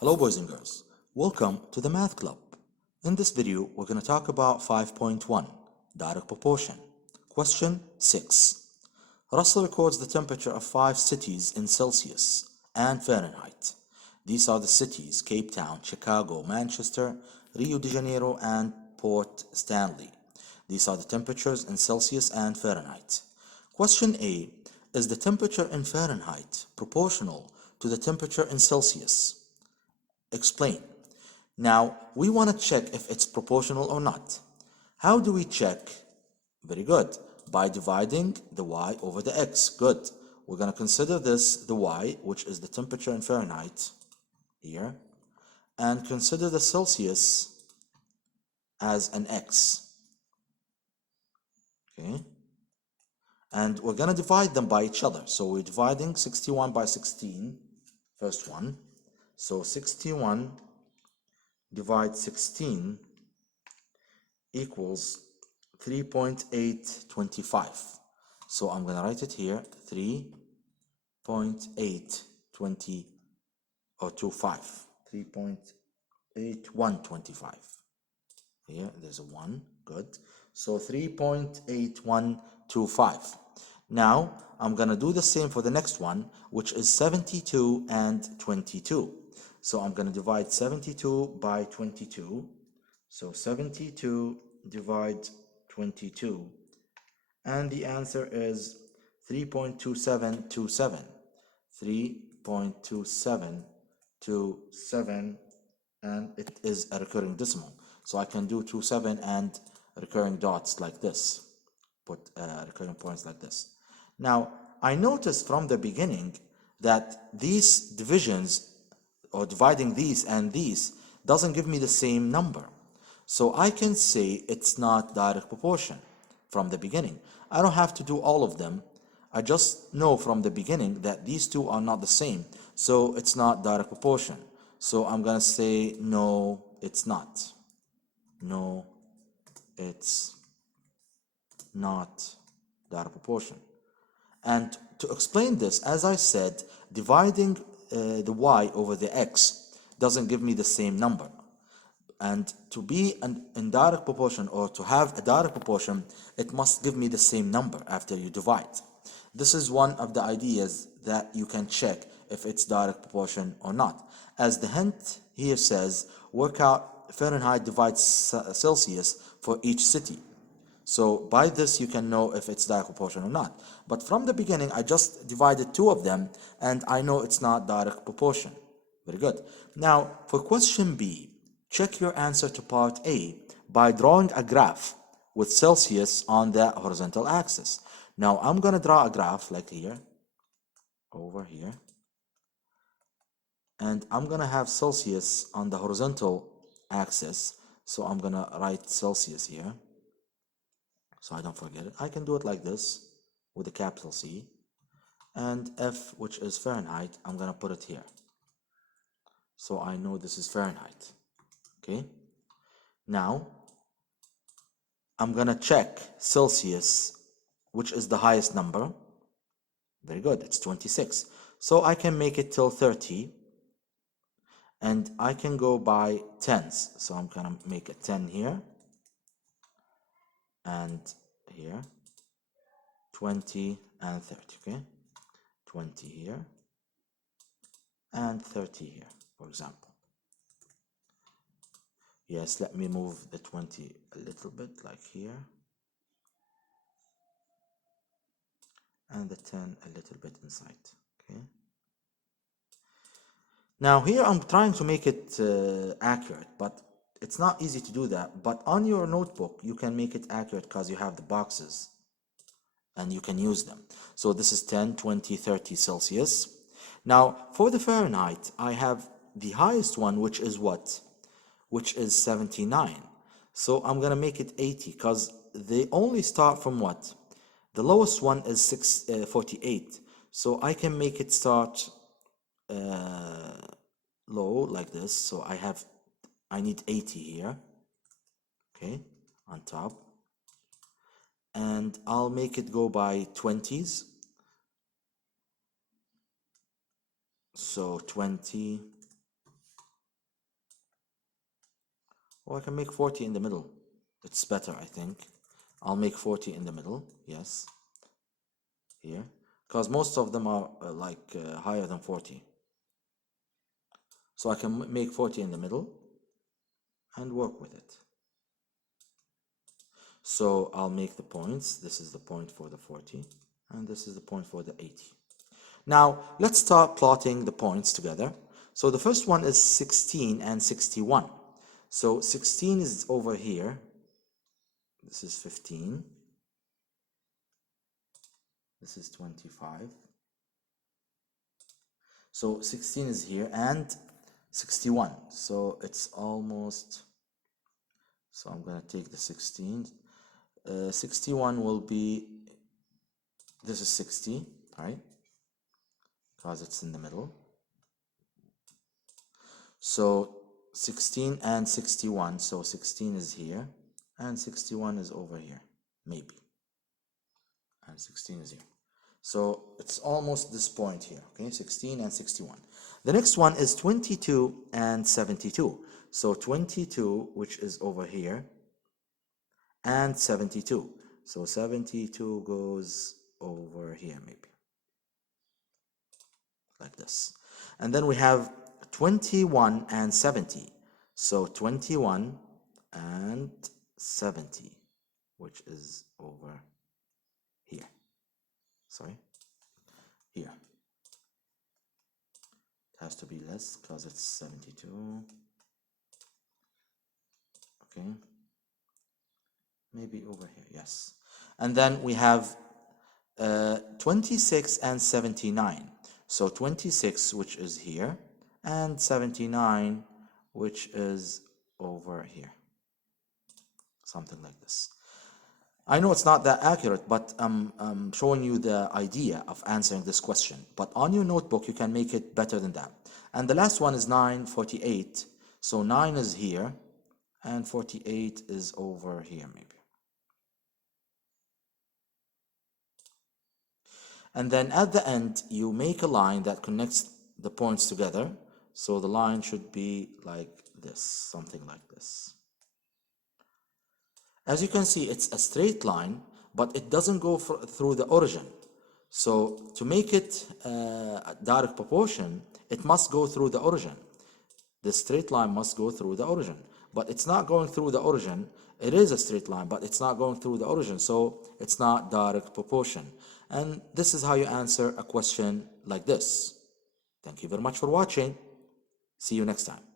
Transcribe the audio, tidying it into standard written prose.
Hello boys and girls, welcome to the Math Club. In this video, we're going to talk about 5.1, direct proportion. Question 6. Russell records the temperature of 5 cities in Celsius and Fahrenheit. These are the cities: Cape Town, Chicago, Manchester, Rio de Janeiro, and Port Stanley. These are the temperatures in Celsius and Fahrenheit. Question A. Is the temperature in Fahrenheit proportional to the temperature in Celsius? Explain. Now, we want to check if it's proportional or not. How do we check? Very good. By dividing the y over the x. Good. We're going to consider this the y, which is the temperature in Fahrenheit, here, and consider the Celsius as an x. Okay? And we're going to divide them by each other. So we're dividing 61 by 16, first one. So 61 divide 16 equals 3.825. So I'm going to write it here, 3.820 or 25, 3.8125. Here, there's a 1, good. So 3.8125. Now, I'm going to do the same for the next one, which is 72 and 22. So I'm going to divide 72 by 22. So 72 divide 22. And the answer is 3.2727. 3.2727. And it is a recurring decimal. So I can do 27 and recurring dots like this. Put recurring points like this. Now, I noticed from the beginning that these divisions, or dividing these and these, doesn't give me the same number. So I can say it's not direct proportion from the beginning. I don't have to do all of them. I just know from the beginning that these two are not the same. So it's not direct proportion. So I'm going to say no, it's not. No, it's not direct proportion. And to explain this, as I said, dividing the y over the x doesn't give me the same number. And to be an indirect proportion, or to have a direct proportion, it must give me the same number after you divide. This is one of the ideas that you can check if it's direct proportion or not. As the hint here says, work out Fahrenheit divides Celsius for each city. So by this you can know if it's direct proportion or not. But from the beginning I just divided two of them and I know it's not direct proportion. Very good. Now for question B, check your answer to part A by drawing a graph with Celsius on the horizontal axis. Now I'm going to draw a graph like here, over here, and I'm going to have Celsius on the horizontal axis. So I'm going to write Celsius here, so I don't forget it. I can do it like this with a capital C, and F, which is Fahrenheit, I'm going to put it here. So I know this is Fahrenheit. Okay. Now, I'm going to check Celsius, which is the highest number. Very good. It's 26. So I can make it till 30. And I can go by tens. So I'm going to make a 10 here. And here. 20 and 30. Okay. 20 here. And 30 here, for example. Yes, let me move the 20 a little bit, like here. And the 10 a little bit inside, okay? Now here I'm trying to make it accurate, but it's not easy to do that. But on your notebook, you can make it accurate because you have the boxes and you can use them. So this is 10, 20, 30 Celsius. Now for the Fahrenheit, I have the highest one, which is what? Which is 79. So I'm going to make it 80 because they only start from what? The lowest one is 48. So I can make it start low like this. So I need 80 here. Okay, on top. And I'll make it go by 20s. So 20, Oh, I can make 40 in the middle. It's better, I think. I'll make 40 in the middle, yes, here, because most of them are higher than 40. So I can make 40 in the middle and work with it. So I'll make the points. This is the point for the 40, and this is the point for the 80. Now, let's start plotting the points together. So the first one is 16 and 61. So 16 is over here. This is 15. This is 25. So 16 is here, and 61. So it's almost, so I'm going to take the 16. 61 will be, this is 60, right? Because it's in the middle. So 16 and 61. So 16 is here, and 61 is over here, maybe. And 16 is here. So it's almost this point here, okay? 16 and 61. The next one is 22 and 72. So 22, which is over here, and 72. So 72 goes over here, maybe. Like this. And then we have 21 and 70. So 21 and 70, which is over here. Sorry, here. It has to be less because it's 72. Okay. Maybe over here, yes. And then we have 26 and 79. So 26, which is here, and 79, which is over here. Something like this. I know it's not that accurate, but I'm showing you the idea of answering this question. But on your notebook, you can make it better than that. And the last one is 9, 48. So 9 is here, and 48 is over here, maybe. And then at the end, you make a line that connects the points together. So the line should be like this, something like this. As you can see, it's a straight line, but it doesn't go through the origin. So to make it a direct proportion, it must go through the origin. The straight line must go through the origin, but it's not going through the origin. It is a straight line, but it's not going through the origin, so it's not direct proportion. And this is how you answer a question like this. Thank you very much for watching. See you next time.